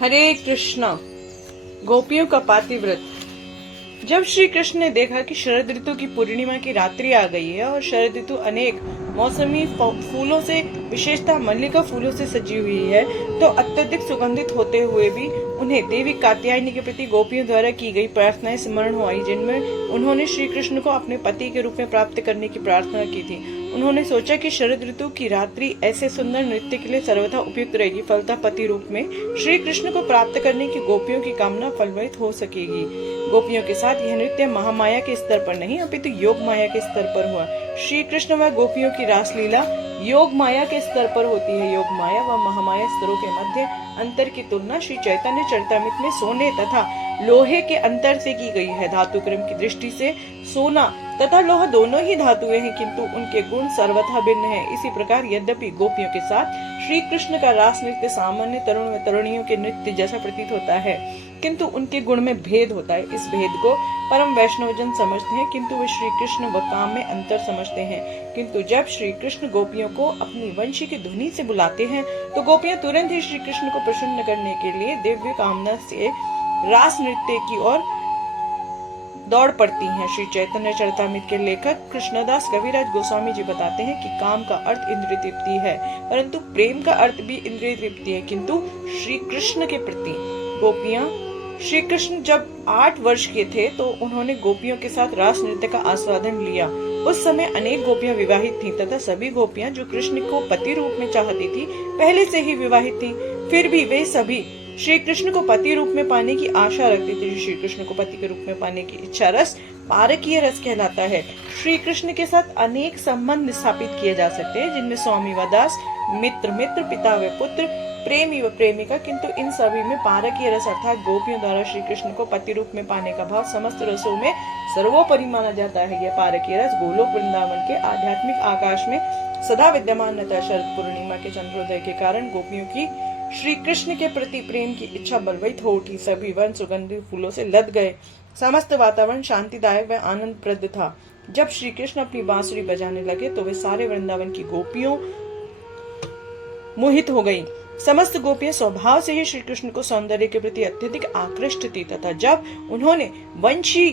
हरे कृष्णा। गोपियों का पातिव्रत। जब श्री कृष्ण ने देखा कि शरद ऋतु की पूर्णिमा की रात्रि आ गई है और शरद ऋतु अनेक मौसमी फूलों से, विशेषतः मल्लिका फूलों से सजी हुई है, तो अत्यधिक सुगंधित होते हुए भी उन्हें देवी कात्यायनी के प्रति गोपियों द्वारा की गई प्रार्थनाएं स्मरण हो आई, जिनमें उन्होंने श्री कृष्ण को अपने पति के रूप में प्राप्त करने की प्रार्थना की थी। उन्होंने सोचा कि शरद ऋतु की रात्रि ऐसे सुंदर नृत्य के लिए सर्वथा उपयुक्त रहेगी, फलतः पति रूप में श्री कृष्ण को प्राप्त करने की गोपियों की कामना फलवृत हो सकेगी। गोपियों के साथ यह नृत्य महामाया के स्तर पर नहीं अपितु योग माया के स्तर पर हुआ। श्री कृष्ण व गोपियों की रासलीला योग माया के स्तर पर होती है। योग माया व महामाया स्तरों के मध्य अंतर की तुलना श्री चैतन्य चरितामृत में सोने तथा लोहे के अंतर से की गई है। धातु क्रम की दृष्टि से सोना तथा लोहा दोनों ही धातुएं हैं, किंतु उनके गुण सर्वथा भिन्न हैं। इसी प्रकार यद्यपि गोपियों के साथ श्री कृष्ण का रास नृत्य सामान्य तरुण व तरुणियों के नृत्य जैसा प्रतीत होता है, किंतु उनके गुण में भेद होता है। इस भेद को परम वैष्णवजन समझते हैं, किंतु वे श्री कृष्ण व काम में अंतर समझते हैं। किंतु जब श्री कृष्ण गोपियों को अपनी वंशी की ध्वनि से बुलाते हैं, तो गोपियां तुरंत ही श्री कृष्ण को प्रसन्न करने के लिए दिव्य कामना से रास नृत्य की ओर दौड़ पड़ती हैं। श्री चैतन्य चरितामृत के लेखक कृष्णदास कविराज गोस्वामी जी बताते हैं कि काम का अर्थ इंद्रिय तृप्ति है, परंतु प्रेम का अर्थ भी इंद्रिय तृप्ति है। किंतु श्री कृष्ण के प्रति गोपियां, श्री कृष्ण जब 8 वर्ष के थे तो उन्होंने गोपियों के साथ रास नृत्य का आस्वादन लिया। उस समय अनेक गोपियां विवाहित थीं तथा सभी गोपियां जो कृष्ण को पति रूप में चाहती थी पहले से ही विवाहित थीं। फिर भी वे सभी श्री कृष्ण को पति रूप में पाने की आशा रखते थे। श्री कृष्ण को पति के रूप में पाने की इच्छा रस पारकीय रस कहलाता है। श्री कृष्ण के साथ अनेक संबंध स्थापित किए जा सकते हैं, जिनमें स्वामी व दास, मित्र मित्र, पिता व पुत्र, प्रेमी व प्रेमिका, किंतु इन सभी में पारकीय रस अर्थात गोपियों द्वारा श्री कृष्ण को पति रूप में पाने का भाव समस्त रसों में सर्वोपरि माना जाता है। यह पारकीय रस गोलोक वृंदावन के आध्यात्मिक आकाश में सदा विद्यमान रहता है। शरद पूर्णिमा के चंद्रोदय के कारण गोपियों की श्री कृष्ण के प्रति प्रेम की इच्छा बलवत हो उठी। सभी वन सुगंधित फूलों से लद गए। समस्त वातावरण शांतिदायक व आनंदप्रद था। जब श्री कृष्ण अपनी बांसुरी बजाने लगे तो वे सारे वृंदावन की गोपियों मोहित हो गईं। समस्त गोपियां स्वभाव से ही श्री कृष्ण को सौंदर्य के प्रति अत्यधिक आकृष्ट थी तथा जब उन्होंने वंशी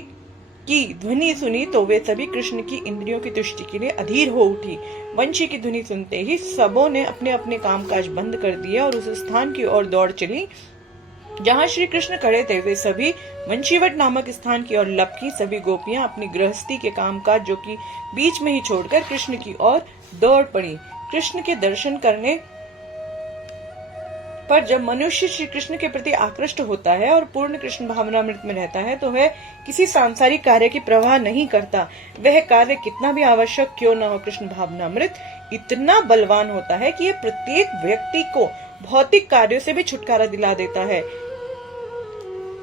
की ध्वनि सुनी तो वे सभी कृष्ण की इंद्रियों की तुष्टि के लिए अधीर हो उठी। वंशी की ध्वनि सुनते ही सबों ने अपने अपने कामकाज बंद कर दिया और उस स्थान की ओर दौड़ चली जहाँ श्री कृष्ण खड़े थे। वे सभी वंशीवट नामक स्थान की ओर लपकी। सभी गोपियां अपनी गृहस्थी के कामकाज जो कि बीच में ही छोड़कर कृष्ण की ओर दौड़ पड़ी। कृष्ण के दर्शन करने पर जब मनुष्य श्री कृष्ण के प्रति आकृष्ट होता है और पूर्ण कृष्ण भावनामृत में रहता है तो वह किसी सांसारिक कार्य की प्रवाह नहीं करता। वह कार्य कितना भी आवश्यक क्यों न हो, कृष्ण भावनामृत इतना बलवान होता है कि यह प्रत्येक व्यक्ति को भौतिक कार्यों से भी छुटकारा दिला देता है।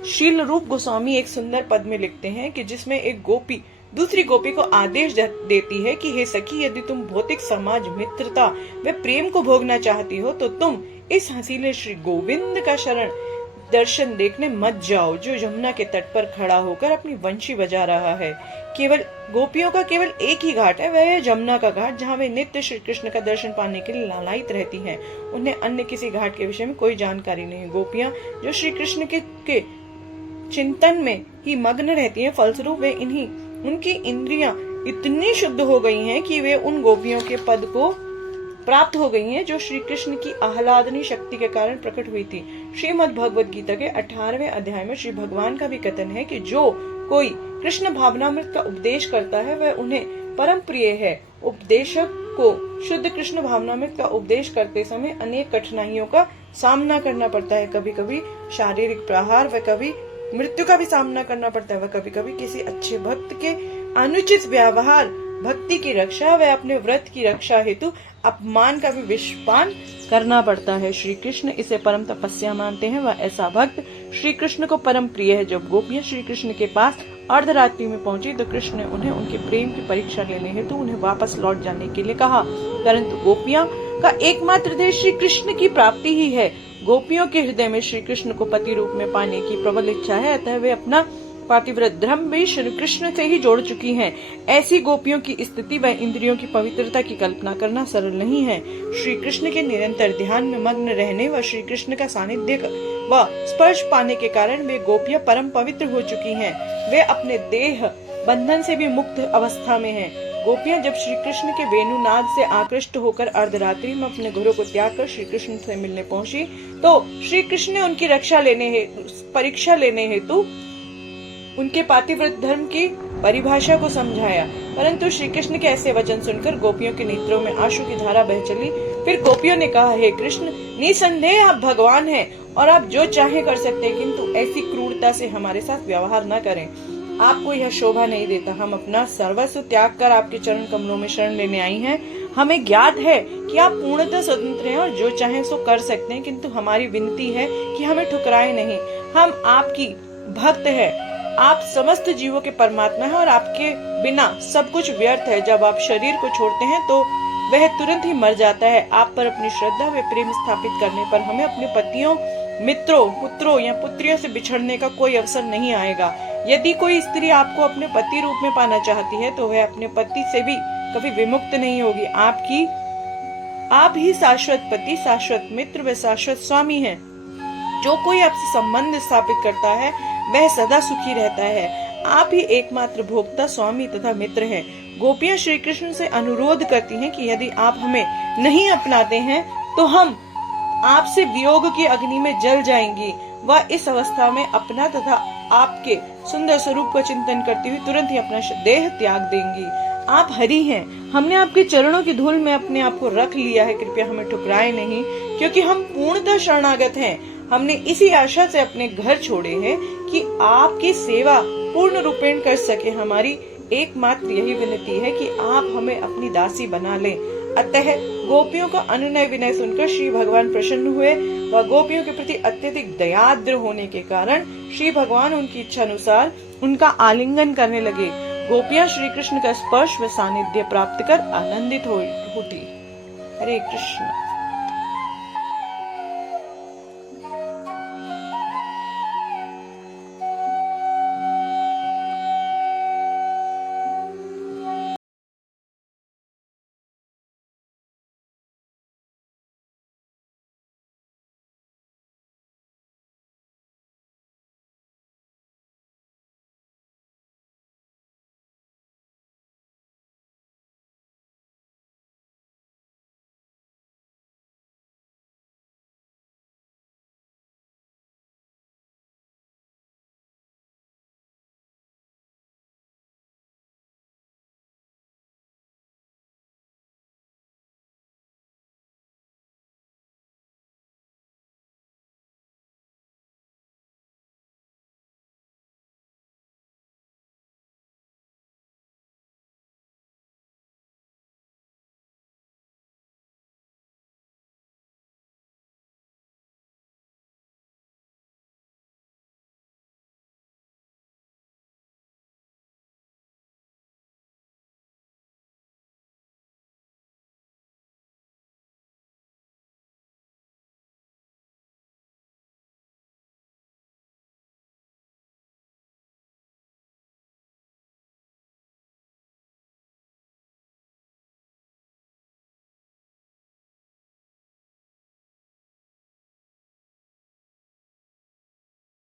शील रूप गोस्वामी एक सुंदर पद में लिखते हैं कि जिसमें एक गोपी दूसरी गोपी को आदेश देती है कि हे सखी, यदि तुम भौतिक समाज, मित्रता व प्रेम को भोगना चाहती हो तो तुम इस हसीले श्री गोविंद का शरण दर्शन देखने मत जाओ, जो यमुना के तट पर खड़ा होकर अपनी वंशी बजा रहा है। केवल गोपियों का केवल एक ही घाट है, वह है यमुना का घाट, जहाँ वे नित्य श्री कृष्ण का दर्शन पाने के लिए लालायित रहती हैं। उन्हें अन्य किसी घाट के विषय में कोई जानकारी नहीं। गोपियां जो श्री कृष्ण के चिंतन में ही मग्न रहती हैं, फलस्वरूप वे उनकी इंद्रियां इतनी शुद्ध हो गई हैं कि वे उन गोपियों के पद को प्राप्त हो गई हैं जो श्री कृष्ण की आह्लादनी शक्ति के कारण प्रकट हुई थी। श्रीमद् भगवद गीता के 18वें अध्याय में श्री भगवान का भी कथन है कि जो कोई कृष्ण भावनामृत का उपदेश करता है वह उन्हें परम प्रिय है। उपदेशक को शुद्ध कृष्ण भावनामृत का उपदेश करते समय अनेक कठिनाइयों का सामना करना पड़ता है। कभी कभी शारीरिक प्रहार व कभी मृत्यु का भी सामना करना पड़ता है। वह कभी कभी किसी अच्छे भक्त के अनुचित व्यवहार, भक्ति की रक्षा व अपने व्रत की रक्षा हेतु अपमान का भी विषपान करना पड़ता है। श्री कृष्ण इसे परम तपस्या मानते हैं। वह ऐसा भक्त श्री कृष्ण को परम प्रिय है। जब गोपियां श्री कृष्ण के पास अर्धरात्रि में पहुंची तो कृष्ण ने उन्हें उनके प्रेम की परीक्षा लेने हेतु उन्हें वापस लौट जाने के लिए कहा, परंतु गोपियां का एकमात्र ध्येय श्री कृष्ण की प्राप्ति ही है। गोपियों के हृदय में श्री कृष्ण को पति रूप में पाने की प्रबल इच्छा है, अतः वे अपना पातिव्रत धर्म भी श्री कृष्ण से ही जोड़ चुकी हैं। ऐसी गोपियों की स्थिति व इंद्रियों की पवित्रता की कल्पना करना सरल नहीं है। श्री कृष्ण के निरंतर ध्यान में मग्न रहने व श्री कृष्ण का सानिध्य व स्पर्श पाने के कारण वे गोपियां परम पवित्र हो चुकी हैं। वे अपने देह बंधन से भी मुक्त अवस्था में हैं। गोपियां जब श्री कृष्ण के वेणुनाद से आकृष्ट होकर अर्धरात्रि में अपने घरों को त्याग कर श्री कृष्ण से मिलने पहुंची, तो श्री कृष्ण ने उनकी परीक्षा लेने हेतु उनके पातिव्रत धर्म की परिभाषा को समझाया। परंतु श्री कृष्ण के ऐसे वचन सुनकर गोपियों के नेत्रों में आंसू की धारा बह चली। फिर गोपियों ने कहा, हे कृष्ण, निसंदेह आप भगवान हैं और आप जो चाहे कर सकते हैं, किंतु ऐसी क्रूरता से हमारे साथ व्यवहार न करें। आपको यह शोभा नहीं देता। हम अपना सर्वस्व त्याग कर आपके चरण कमलों में शरण लेने आई हैं। हमें ज्ञात है कि आप पूर्णतः स्वतंत्र हैं और जो चाहे सो कर सकते हैं, किंतु हमारी विनती है कि हमें ठुकराएं नहीं। हम आपकी भक्त हैं। आप समस्त जीवों के परमात्मा हैं और आपके बिना सब कुछ व्यर्थ है। जब आप शरीर को छोड़ते हैं तो वह तुरंत ही मर जाता है। आप पर अपनी श्रद्धा व प्रेम स्थापित करने पर हमें अपने पतियों, मित्रों, पुत्रों या पुत्रियों से बिछड़ने का कोई अवसर नहीं आएगा। यदि कोई स्त्री आपको अपने पति रूप में पाना चाहती है तो वह अपने पति से भी कभी विमुक्त नहीं होगी। आप ही शाश्वत पति, शाश्वत मित्र व शाश्वत स्वामी हैं। जो कोई आपसे संबंध स्थापित करता है वह सदा सुखी रहता है। आप ही एकमात्र भोक्ता, स्वामी तथा मित्र हैं। गोपियां श्री कृष्ण से अनुरोध करती हैं कि यदि आप हमें नहीं अपनाते हैं तो हम आपसे वियोग की अग्नि में जल जाएंगी। वह इस अवस्था में अपना तथा आपके सुंदर स्वरूप का चिंतन करती हुई तुरंत ही अपना देह त्याग देंगी। आप हरि हैं। हमने आपके चरणों की धूल में अपने आप को रख लिया है। कृपया हमें ठुकराए नहीं, क्योंकि हम पूर्णतः शरणागत हैं। हमने इसी आशा से अपने घर छोड़े हैं कि आपकी सेवा पूर्ण रूपेण कर सके। हमारी एकमात्र यही विनती है कि आप हमें अपनी दासी बना लें। अतः गोपियों का अनुनय विनय सुनकर श्री भगवान प्रसन्न हुए व गोपियों के प्रति अत्यधिक दयाद्र होने के कारण श्री भगवान उनकी इच्छा अनुसार उनका आलिंगन करने लगे। गोपियां श्री कृष्ण का स्पर्श व सानिध्य प्राप्त कर आनंदित होती। हरे कृष्ण।